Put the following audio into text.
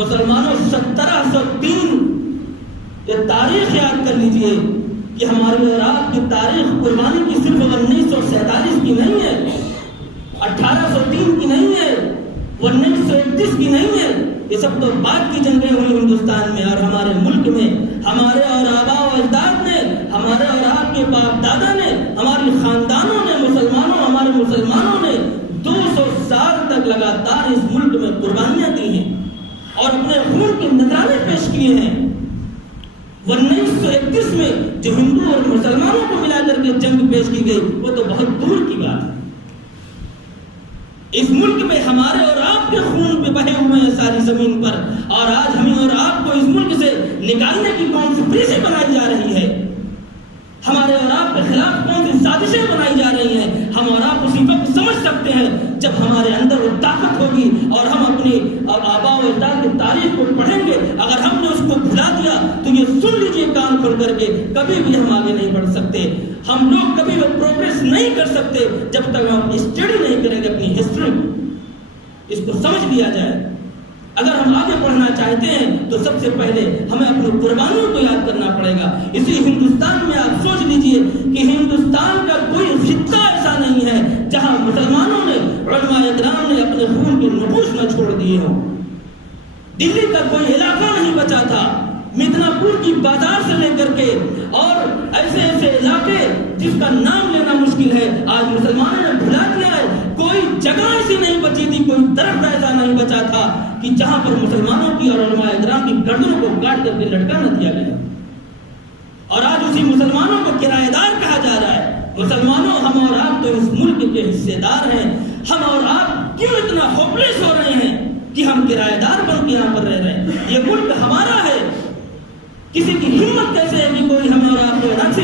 مسلمانوں 1703 یہ تاریخ یاد کر لیجئے کہ ہماری اور آپ کی تاریخ قربانی کی صرف 1947 کی نہیں ہے، 1803 کی نہیں ہے، 1931 کی نہیں ہے. یہ سب تو بعد کی جنگیں ہوئی ہندوستان میں اور ہمارے ملک میں. ہمارے اور آباء و اجداد نے، ہمارے اور آپ کے باپ دادا نے، ہمارے خاندانوں نے، ہمارے مسلمانوں نے 200 سال تک لگاتار اس ملک میں قربانیاں دی ہیں اور اپنے خون کے نذرانے پیش کیے ہیں. 1931 میں جو ہندو اور مسلمانوں کو ملا کر کے جنگ پیش کی گئی وہ تو بہت دور کی بات ہے. اس ملک میں ہمارے اور آپ کے خون پہ بہے ہوئے ہیں ساری زمین پر، اور آج ہمیں اور آپ کو اس ملک سے نکالنے کی کون سی پالیسی بنائی جا رہی ہے، ہمارے اور آپ کے خلاف کون سی سازشیں بنائی جا رہی ہیں. ہم اور آپ اسی وقت سمجھ سکتے ہیں جب ہمارے اندر وہ طاقت ہوگی اور ہم اپنی آباء و اجداد کی تاریخ کو پڑھیں گے. اگر ہم نے اس کو بھلا دیا تو یہ سن لیجیے کان کھول کر کے، کبھی بھی ہم آگے نہیں بڑھ سکتے. ہم لوگ کبھی بھی پروگریس نہیں کر سکتے جب تک ہم اسٹڈی نہیں کریں گے اپنی ہسٹری. اس کو سمجھ لیا جائے. اگر ہم آگے بڑھنا چاہتے ہیں تو سب سے پہلے ہمیں اپنی قربانیوں کو یاد کرنا پڑے گا. اسی ہندوستان میں آپ سوچ لیجئے کہ ہندوستان کا کوئی خطہ ایسا نہیں ہے جہاں مسلمانوں نے، علماء اکرام نے اپنے خون کے نقوش نہ چھوڑ دیے ہوں. دلی کا کوئی علاقہ نہیں بچا تھا، مدنا پور کی بازار سے لے کر کے اور ایسے ایسے علاقے جس کا نام لینا مشکل ہے آج مسلمانوں نے بھلا دیا ہے. کوئی جگہ ایسی نہیں بچی تھی، کوئی درخت ایسا نہیں بچا تھا کہ جہاں پر مسلمانوں کی اور علماء اکرام کی گردنوں کو کاٹ کر کے لٹکا نہ دیا گیا. اور آج اسی مسلمانوں کو کرایہ دار کہا جا رہا ہے. مسلمانوں، ہم اور آپ تو اس ملک کے حصے دار ہیں. ہم اور آپ کیوں اتنا ہوپلیس ہو رہے ہیں کہ ہم کرایہ دار بن کے یہاں پر رہ رہے ہیں؟ یہ ملک ہمارا ہے. کسی کی ہمت کیسے ہے کہ کوئی ہمیں اور آپ کو راکسی